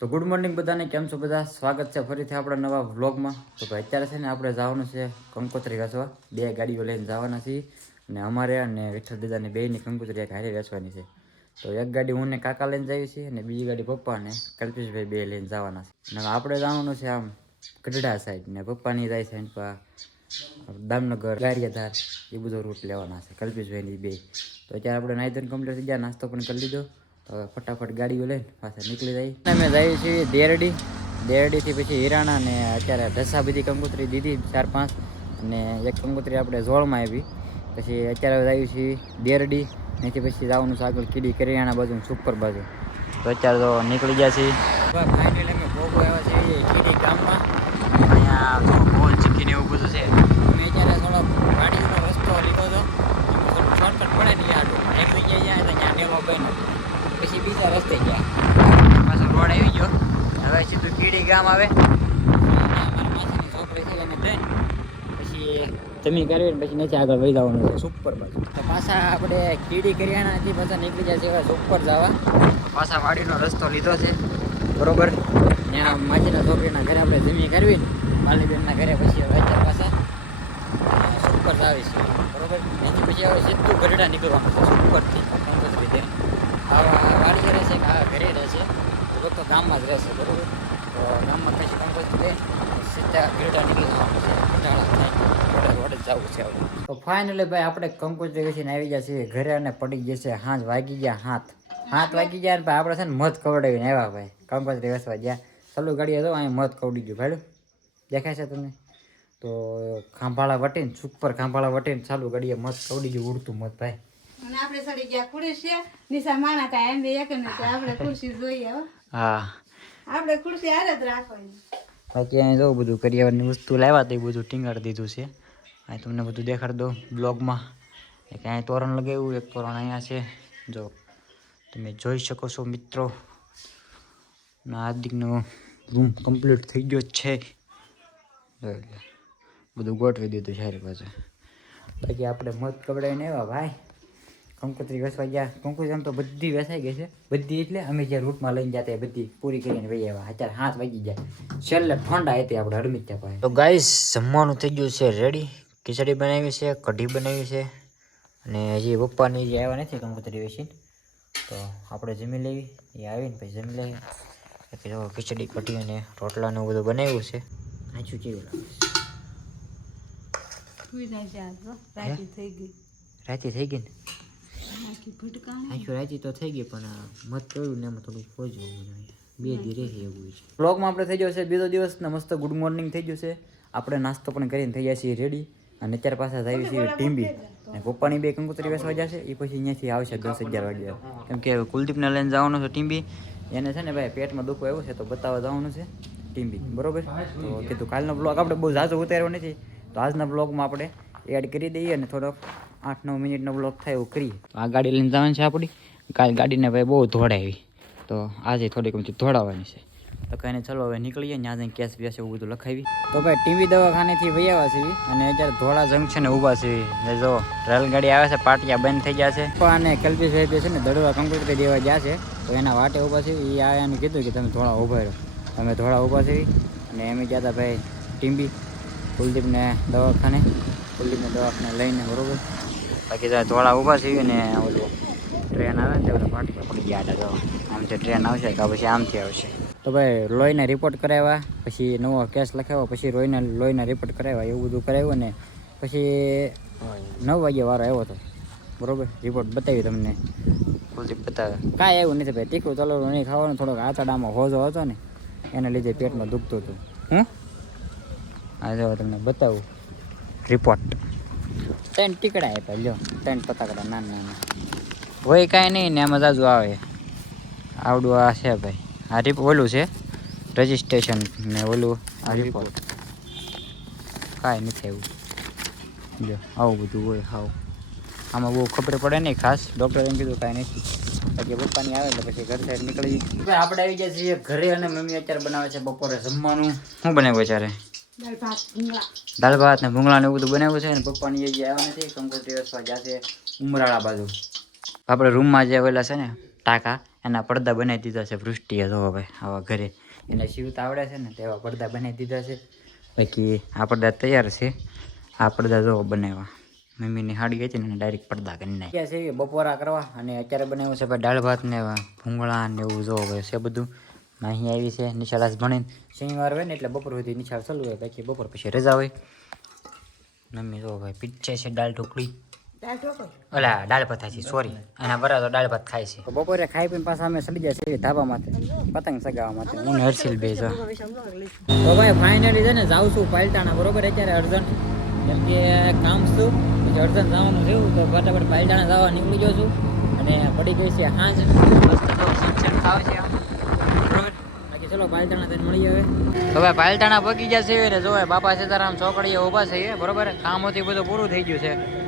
તો good morning બધાને, કેમ છો બધા? સ્વાગત છે ફરીથી આપણા નવા વ્લોગમાં. તો ભાઈ અત્યારે છે ને આપણે જવાનું છે કંકોત્રી વેચવા. 2 ગાડીઓ લઈને જવાના છીએ અને અમારે અને વિઠ્ઠલ દાદાની બેયની કંકોત્રી એક હારે વેચવાની છે. તો એક ગાડી હું ને કાકા લઈને જઈએ છીએ અને બીજી ગાડી પપ્પા અને કલ્પેશભાઈ બે લઈને જવાના છે. અને આપણે જવાનું છે આમ ગઢડા સાઈડ ને પપ્પાની જાય સાઈડ પર દામનગર ગારિયાધાર એ બધો રૂટ લેવાના છે કલ્પેશભાઈની બે. તો અત્યારે આપણે નાઈ ધોઈને કમ્પ્લીટ થઈ ગયા, નાસ્તો પણ કરી લીધો. હવે ફટાફટ ગાડીઓ લઈને પાછા નીકળી જાય. અમે જઈએ છીએ દેરડીથી પછી હિરાણા ને અત્યારે ઢસા બધી કંકોત્રી દીધી 4-5 અને એક કંકોત્રી આપણે ઝોળમાં આવી. પછી અત્યારે જઈએ છીએ દેરડી, ત્યાંથી પછી જવાનું છે આગળ કીડી કરિયાણા બાજુ સુપર બાજુ. તો અત્યારે તો નીકળી ગયા છીએ. ફાઇનલી અમે ભોગો આવ્યા છીએ કીડી ગામમાં. અહીંયા બોલ ચીકીને એવું બધું છે. અમે અત્યારે થોડો ગાડીનો રસ્તો લીધો હતો, થોડું શોર્ટકટ પડે ને યાર નીકળી ગયા તો ત્યાં નેમો બન્યો, પછી બીજા રસ્તે ગયા. પાછો રોડ આવી ગયો. હવે સીધું કીડી ગામ આવે. અમારા માસીની છોકરી છે એને દઈને પછી જમીન કરવી ને પછી નથી આગળ વહી જવાનું છે સુપર બાજુ. તો પાછા આપણે કીડી કરિયાણાથી પાછા નીકળી જાય છે સુપર જવા. પાછા વાડીનો રસ્તો લીધો છે બરોબર. ત્યાં માસીના છોકરીના ઘરે આપણે જમીન કરવી ને માલીબેનના ઘરે પછી હવે અત્યારે પાછા સુપર જ આવીશું બરોબર. એથી પછી હવે સીધું ગઢડા નીકળવાનું છે સુપરથી કંકોત્રી દે. આવા વાડી રહેશે કે આ ઘરે રહેશે તો ગામમાં જ રહેશે બરોબર. તો ગામમાં પછી કંકોત્રી દે સીધા ગઢડા નીકળી જવાનું છે. રોડે જવું છે હવે. તો ફાઇનલી ભાઈ આપણે કંકોત્રી વેચીને આવી ગયા છીએ ઘરે અને પડી જશે હાથ વાગી ગયા. 7 વાગી ગયા ને આપણે છે ને મધ કવડાવીને આવ્યા ભાઈ કંકોત્રી વેચવા ગયા. ચાલુ ગાડી હતો અહીં મધ કવડી ગયું ભાઈ, દેખાય છે તમને? તો ખાંભાળા વટીને સુપર ખાંભાળા વટીને ચાલુ ગાડીએ મધ કવડી ગયું, ઉડતું મધ ભાઈ. અને આપણે સડી ગયા ખુરશી નિશા માણા કા એમ એક ને આપણે ખુરશી જોઈએ. હા આપણે ખુરશી હારે જ રાખવાની. બાકી અહીં જો બધું કરિયાવરની વસ્તુ લાવ્યા તો એ બધું ટીંગાડી દીધું છે. અહીં તમને બધું દેખાડી દો બ્લોગમાં. એક અહીં તોરણ લગાવ્યું, એક તોરણ અહીંયા છે જો તમે જોઈ શકો છો મિત્રો. હાર્દિકનો રૂમ કમ્પ્લીટ થઈ ગયો છે. બધું ગોઠવી દીધું સારી પાછું. બાકી આપણે મધ કવડાવીને આવ્યા ભાઈ, કંકોત્રી વેચવા ગયા. કંકોત્રી આમ તો બધી વેચાઈ ગઈ છે, બધી એટલે અમે જે રૂટમાં લઈને જતા બધી પૂરી કરીને વહી આવ્યા. અત્યારે 7 વાગી જાય. છેલ્લે ઠંડા હતી આપણે હરમિત ત્યાં પાસે. તો ગાઈસ જમવાનું થઈ ગયું છે રેડી. ખીચડી બનાવી છે, કઢી બનાવી છે અને હજી પપ્પાની જે આવ્યા નથી કંકોત્રી વેચીને, તો આપણે જમી લેવી. એ આવીને પછી જમી લેવી. બાકી જો ખીચડી કઢી અને રોટલાને બધું બનાવ્યું છે. આછું કેવું લાગે છે? રાતી થઈ ગઈ ને રાતી તો થઈ ગઈ પણ મત કર્યું ને એમાં થોડું ખોજવું 2 દી રહે એવું છે. બ્લોગમાં આપણે થઈ જશે બીજો દિવસ ને મસ્ત ગુડ મોર્નિંગ થઈ જશે. આપણે નાસ્તો પણ કરીને થઈ જાય છીએ રેડી અને અત્યારે પાછા જઈએ છીએ ટીંબી. અને પપ્પાની 2 કંકોત્રી વેચવા જશે એ પછી અહીંયાથી આવશે 10-11 વાગ્યા. કેમ કે કુલદીપને લઈને જવાનું છે ટીંબી. એને છે ને ભાઈ પેટમાં દુખો આવ્યું છે તો બતાવવા જવાનું છે ટીંબી બરોબર. તો કીધું કાલનો બ્લોગ આપણે બહુ ઝાઝો ઉતાર્યો નથી તો આજના બ્લોગમાં આપણે એડ કરી દઈએ અને થોડોક 8-9 મિનિટનો બ્લોગ થાય એવું કરીએ. આ ગાડી લઈને જવાનું છે આપણી. કાલ ગાડીને ભાઈ બહુ ધોડાવી તો આજે થોડીક ધોડાવવાની છે. તો કહીને ચલો હવે નીકળીએ. ત્યાં જઈને કેસ બેસ એવું બધું લખાવી. તો ભાઈ ટીવી દવાખાનેથી વહી આવ્યા છીએ અને અત્યારે ધોળા જંકશને ઊભા છીએ. જો રેલગાડી આવે છે, પાટિયા બંધ થઈ ગયા છે. અને કલ્પેશભાઈ છે ને દડવા કંકોત્રી દેવા ગયા છે તો એના વાટે ઊભા છે. એ આયાને કીધું કે તમે ધોળા ઊભા રહો. અમે ધોળા ઊભા છીએ અને એમ ગયા હતા ભાઈ ટીંબી કુલદીપને દવાખાને લઈને બરોબર. બાકી તો ધોળા ઊભા છીએ ને ઓલું ટ્રેન આવે ને બધા પાટિયા પડી ગયા હતા. આમથી ટ્રેન આવશે તો પછી આમથી આવશે. તો ભાઈ લોહીના રિપોર્ટ કરાવ્યા, પછી નવો કેસ લખાવ્યો, પછી લોહીના રિપોર્ટ કરાવ્યા એવું બધું કરાવ્યું ને પછી 9 વાગ્યા વારો આવ્યો હતો બરોબર. રિપોર્ટ બતાવી તમને કુલદીપ બતાવે. કાંઈ એવું નથી ભાઈ, તીખું તલરું નહીં ખાવાનું. થોડોક આંતરડામાં હોજો હતો ને એના લીધે પેટમાં દુખતું હતું. હા જો તમને બતાવું રિપોર્ટ. 3 ટીકડા આપ્યા લ્યો, 3 પતાકડા નાના હોય કાંઈ નહીં ને એમાં જાજુ આવે આવડું આ છે ભાઈ. આ ઓલું છે રજિસ્ટ્રેશન ને ઓલું આ રિપોર્ટ. કાંઈ નથી એવું જો આવું બધું હોય. આમાં બહુ ખબર પડે નહીં ખાસ. ડૉક્ટરે એમ કીધું કાંઈ નથી. બાકી પપ્પાની આવે એટલે પછી ઘર સાઈડ નીકળી જઈએ. આપણે આવી ગયા છીએ ઘરે અને મમ્મી અત્યારે બનાવે છે બપોરે જમવાનું. શું બનાવ્યું અત્યારે? દાળ ભાત ને ભૂંગળા ને એવું બધું બનાવ્યું છે. અને પપ્પાની એ જે આવ્યા નથી કંકોત્રી વેચવા જશે ઉમરાળા બાજુ. આપણે રૂમમાં જે આવેલા છે ને ટાંકા એના પડદા બનાવી દીધા છે વૃષ્ટિએ જો ભાઈ આવા ઘરે એને શિવતા આવડે છે ને તેવા પડદા બનાવી દીધા છે બાકી આ પડદા તૈયાર છે આ પડદા જો બનાવ્યા મમ્મીની હાડી હતી ને ડાયરેક્ટ પડદા કરી નાખ્યા છે બપોરા કરવા અને અત્યારે બનાવ્યું છે ભાઈ દાળ ભાત ને ભૂંગળા ને એવું જો ભાઈ છે બધું અહીં આવી છે નિશાળાસ ભણીને શનિવાર હોય ને એટલે બપોર સુધી નિશાળ ચાલુ હોય બાકી બપોર પછી રજા હોય મમ્મી જો ભાઈ પીછે છે દાળ ઢોકળી ઓલા દાળ ભાત થાય છે સોરી એના બરા તો દાળ ભાત ખાય છે બપોરે ખાઈ પીને પાછા અમે ચડી જાય છે ધાબા માથે પતંગ સગાવવા માટે હું હર્ષિલ બે તો ભાઈ ફાઇનલી છે ને જાઉં છું પાલટાણા બરોબર અત્યારે અર્જન્ટ કેમ કે કામ શું પછી અર્જન્ટ જવાનું થયું તો ફટાફટ પાલટાણા જવા નીકળી ગયો છું અને પડી ગઈ છે હાંજ ખાવ છે બરોબર બાકી ચલો પાલટાણા થઈને મળી આવે હવે પાલટાણા પગી જશે ને જો બાપા સીતારામ ચોકડીએ ઊભા છે બરોબર કામ હતું બધું પૂરું થઈ ગયું છે